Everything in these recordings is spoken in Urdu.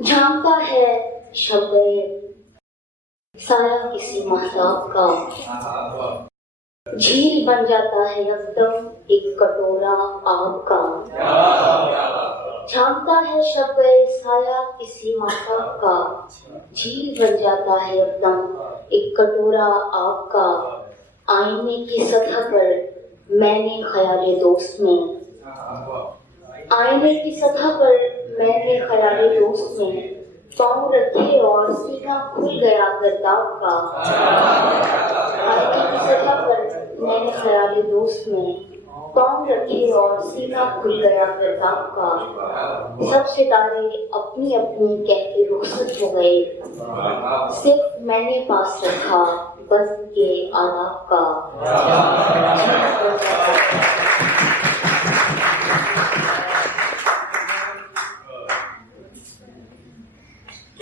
جھانکتا ہے شب سایہ کسی مہتاب کا، جھیل بن جاتا ہے یکدم ایک کٹورا آب کا۔ جھانکتا ہے شب سایہ کسی مہتاب کا، جھیل بن جاتا ہے یکدم ایک کٹورا آب کا۔ آئینے کی سطح پر میں نے خیال دوست میں، آئینے کی سطح پر میں نے خیال دوست میں پاؤں رکھے اور سینہ کھل گیا گرداب کا۔ آئینے کی سطح پر میں نے خیال دوست میں پاؤں رکھے اور سینہ کھل گیا گرداب کا۔ سب ستارے اپنی اپنی کہہ کے رخصت ہو گئے، صرف میں نے پاس رکھا بس کے آداب کا۔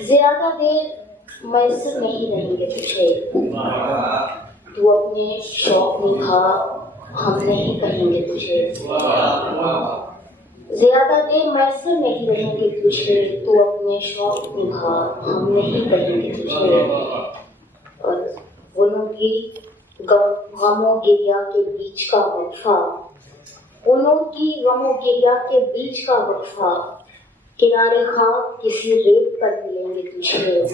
زیادہ دیر میسر نہیں رہیں گے تجھے، تو اپنے شوق نبھا ہم نہیں کہیں گے تجھے۔ زیادہ دیر میسر نہیں رہیں گے تجھے، تو اپنے شوق نبھا ہم نہیں کہیں گے تجھے۔ اور انہوں کی غم و گریہ کے بیچ کا وقفہ، انہوں کی غم و گریہ کے بیچ کا وقفہ، کنارے خاک کسی ریت پر ملیں گے تجھے۔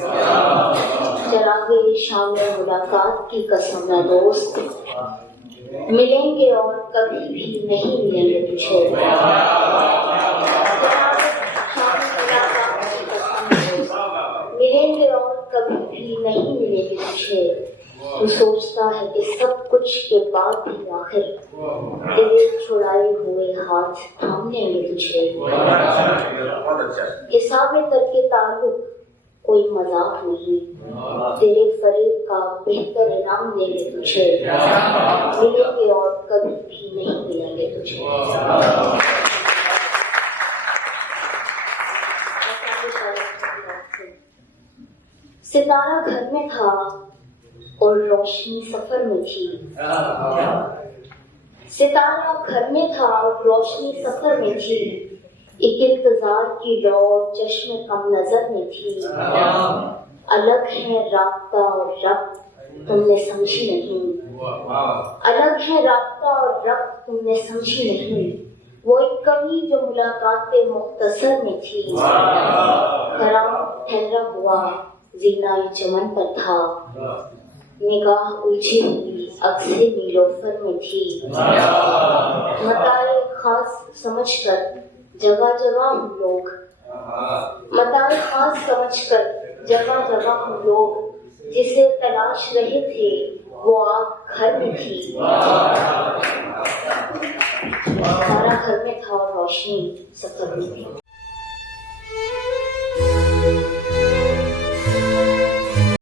چراغے شام ملاقات کی قسم نہ دوست، ملیں گے اور کبھی بھی نہیں ملیں گے تجھے۔ ملیں گے اور کبھی بھی نہیں ملیں گے تجھے۔ تو سوچتا ہے کہ سب کچھ کے بعد بھی آخر تیرے چھڑائے ہوئے ہاتھ تھام لیں گے تجھے۔ حساب کر کے تعلق کوئی مذاق نہیں، تیرے فریب کا بہتر انعام دیں گے تجھے۔ ملیں گے اور کبھی بھی نہیں ملیں گے تجھے۔ ستارہ گھر میں تھا اور روشنی سفر میں تھی، ستارہ گھر میں تھا اور روشنی سفر میں تھی، ایک انتظار کی لو چشم کم نظر میں تھی۔ الگ ہے رابطہ اور ربط تم نے سمجھی نہیں، الگ ہے رابطہ اور ربط تم نے سمجھی نہیں، وہ ایک کمی جو ملاقات مختصر میں تھی۔ کرام ٹھہرا ہوا زینہ چمن پر تھا، نگاہ الجھی ہوئی عکس نیلوفر میں تھی۔ متاع خاص سمجھ کر جگہ جگہ ہم لوگ، متاع خاص سمجھ کر جگہ جگہ ہم لوگ، جسے تلاش رہے تھے وہ آگ گھر میں تھی۔ سارا گھر میں تھا اور روشنی سفر میں تھی۔